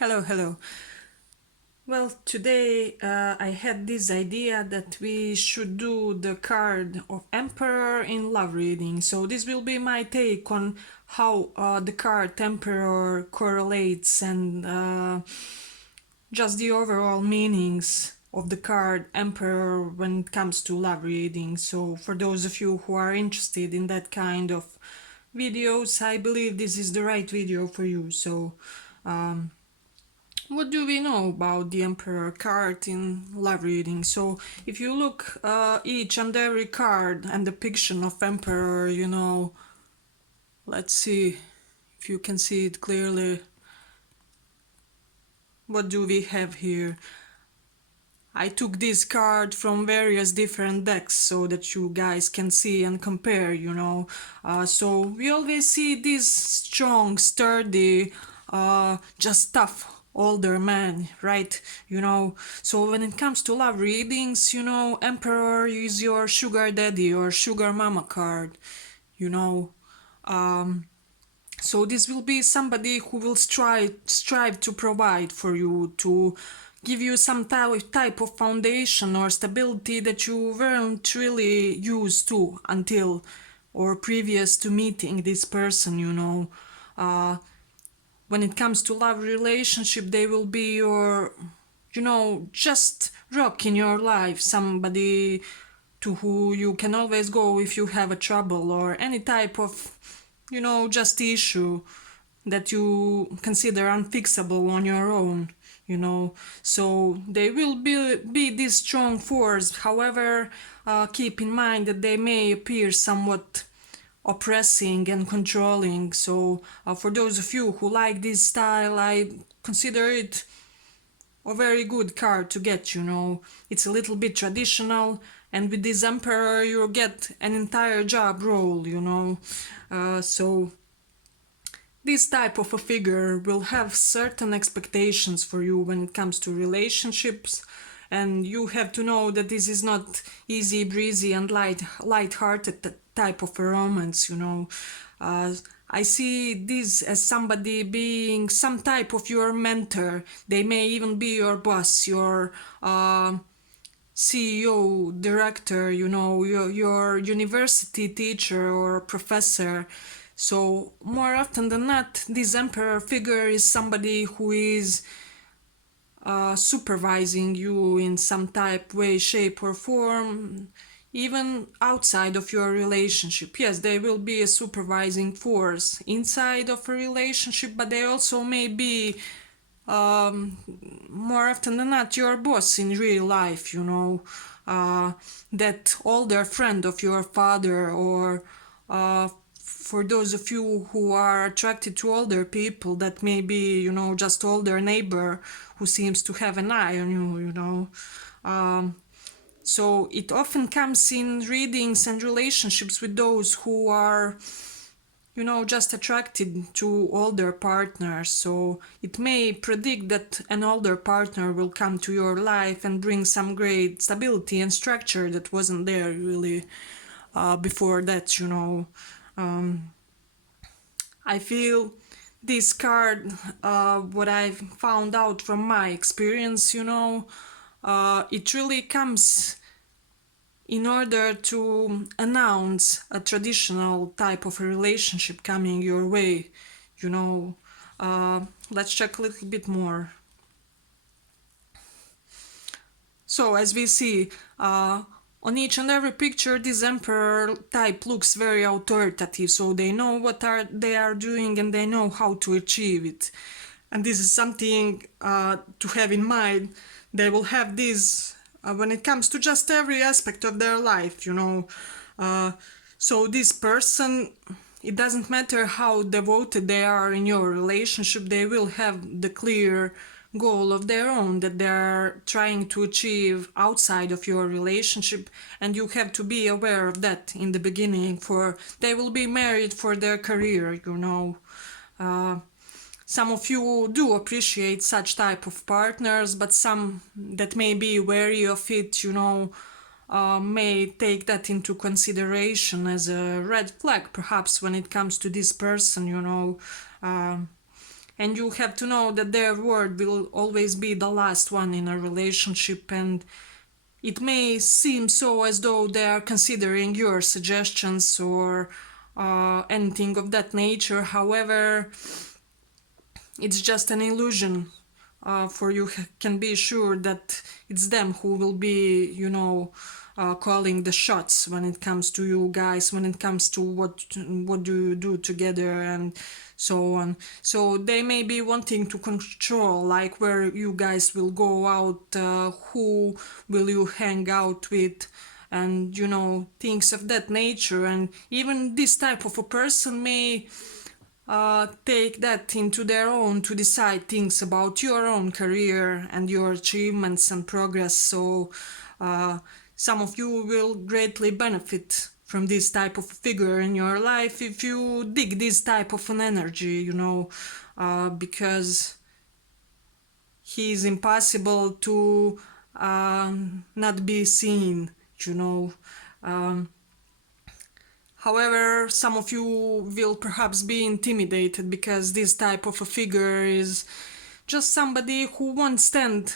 Hello, hello. Well, today I had this idea that we should do the card of Emperor in love reading. So this will be my take on how the card Emperor correlates and just the overall meanings of the card Emperor when it comes to love reading. So for those of you who are interested in that kind of videos, I believe this is the right video for you. So um, what do we know about the Emperor card in love reading? So, if you look each and every card and depiction of Emperor, let's see if you can see it clearly. What do we have here? I took this card from various different decks so that you guys can see and compare. So we always see this strong, sturdy, just tough older man, right? So when it comes to love readings, Emperor is your sugar daddy or sugar mama card, you know. Um, so this will be somebody who will strive to provide for you, to give you some type of foundation or stability that you weren't really used to until or previous to meeting this person. uh, when it comes to love relationship, they will be your, just rock in your life, somebody to who you can always go if you have a trouble or any type of, just issue that you consider unfixable on your own. So they will be this strong force. However, keep in mind that they may appear somewhat oppressing and controlling. So for those of you who like this style, I consider it a very good card to get. It's a little bit traditional, and with this Emperor you get an entire job role. So this type of a figure will have certain expectations for you when it comes to relationships, and you have to know that this is not easy breezy and light-hearted type of a romance. uh, I see this as somebody being some type of your mentor. They may even be your boss, your CEO, director, your university teacher or professor. So more often than not, this emperor figure is somebody who is supervising you in some type, way, shape, or form, even outside of your relationship. Yes, they will be a supervising force inside of a relationship, but they also may be um, more often than not your boss in real life. That older friend of your father, or for those of you who are attracted to older people, that may be, just older neighbor who seems to have an eye on you. Um, so it often comes in readings and relationships with those who are, just attracted to older partners. So it may predict that an older partner will come to your life and bring some great stability and structure that wasn't there really before that. Um, I feel this card, what I've found out from my experience, it really comes in order to announce a traditional type of a relationship coming your way. you know let's check a little bit more. So as we see, on each and every picture, this emperor type looks very authoritative, so they know what they are doing and they know how to achieve it. And this is something to have in mind. They will have this when it comes to just every aspect of their life. Uh, so this person, it doesn't matter how devoted they are in your relationship, they will have the clear goal of their own that they're trying to achieve outside of your relationship, and you have to be aware of that in the beginning. For they will be married for their career. Some of you do appreciate such type of partners, but some that may be wary of it, may take that into consideration as a red flag, perhaps, when it comes to this person. and you have to know that their word will always be the last one in a relationship, and it may seem so as though they are considering your suggestions or anything of that nature. However, it's just an illusion. For you can be sure that it's them who will be, calling the shots when it comes to you guys, when it comes to what do you do together and so on. So they may be wanting to control, like where you guys will go out, who will you hang out with, and things of that nature. And even this type of a person may take that into their own to decide things about your own career and your achievements and progress. So some of you will greatly benefit from this type of figure in your life if you dig this type of an energy, because he is impossible to not be seen, you know. However, some of you will perhaps be intimidated because this type of a figure is just somebody who won't stand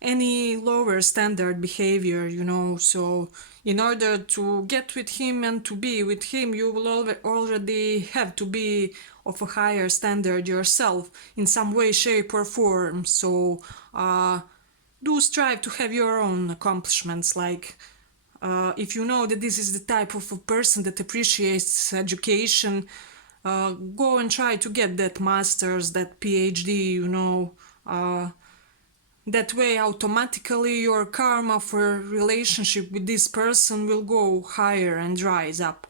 any lower standard behavior, So, in order to get with him and to be with him, you will already have to be of a higher standard yourself in some way, shape, or form. So, do strive to have your own accomplishments, like if you know that this is the type of a person that appreciates education, go and try to get that master's, that PhD, that way automatically your karma for relationship with this person will go higher and rise up,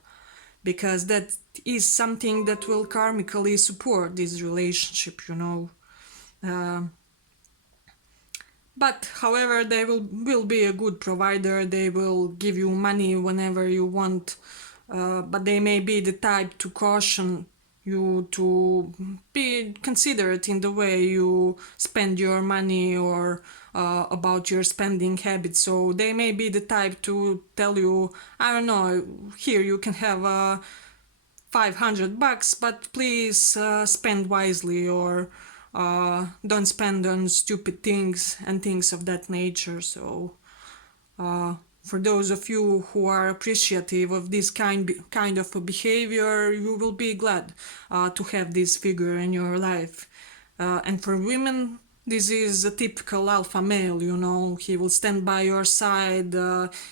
because that is something that will karmically support this relationship, But however, they will be a good provider. They will give you money whenever you want, but they may be the type to caution you to be considerate in the way you spend your money or about your spending habits. So they may be the type to tell you, I don't know, here you can have $500, but please spend wisely, or don't spend on stupid things and things of that nature. So for those of you who are appreciative of this kind of a behavior, you will be glad to have this figure in your life. And for women, this is a typical alpha male, he will stand by your side,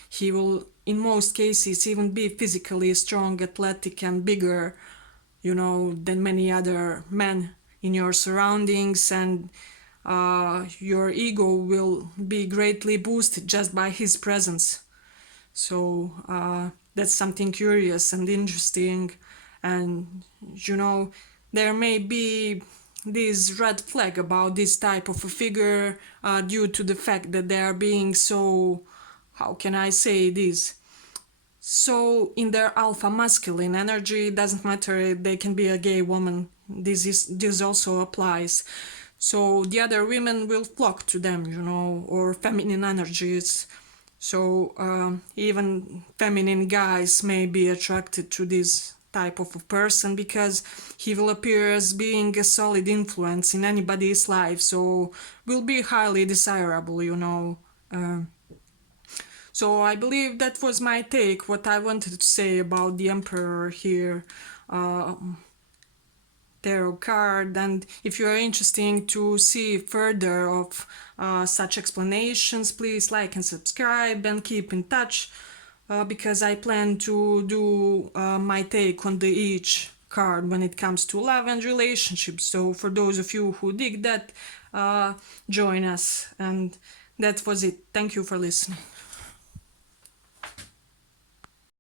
he will in most cases even be physically strong, athletic, and bigger, than many other men in your surroundings, and your ego will be greatly boosted just by his presence. So that's something curious and interesting. And there may be this red flag about this type of a figure due to the fact that they are being so, how can I say this, so in their alpha masculine energy. It doesn't matter, they can be a gay woman, this also applies. So the other women will flock to them, or feminine energies. So even feminine guys may be attracted to this type of a person because he will appear as being a solid influence in anybody's life, so will be highly desirable, So I believe that was my take, what I wanted to say about the Emperor here. Tarot card. And if you are interested to see further of such explanations, please like and subscribe and keep in touch, because I plan to do my take on the each card when it comes to love and relationships. So for those of you who dig that, join us. And that was it. Thank you for listening.